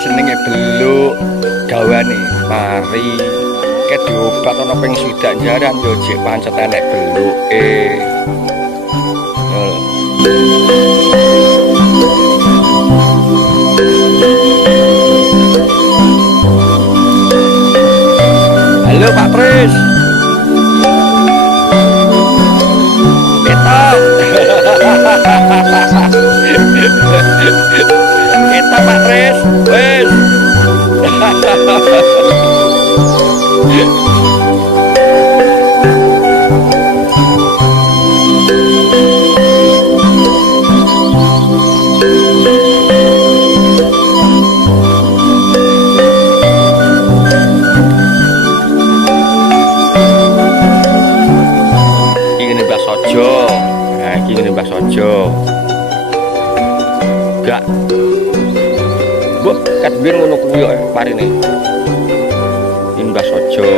jenenge beluk gawane mari ket diobat ana ping swidak jaran yo jek pancet enek beluke. Halo Pak Pris. Kita kita Pak Pris. Wes. Nah, iki ngene Mbah Sojo. Gak. Mbok kat biyen ngono kuwi kok parine. Iki Mbah Sojo.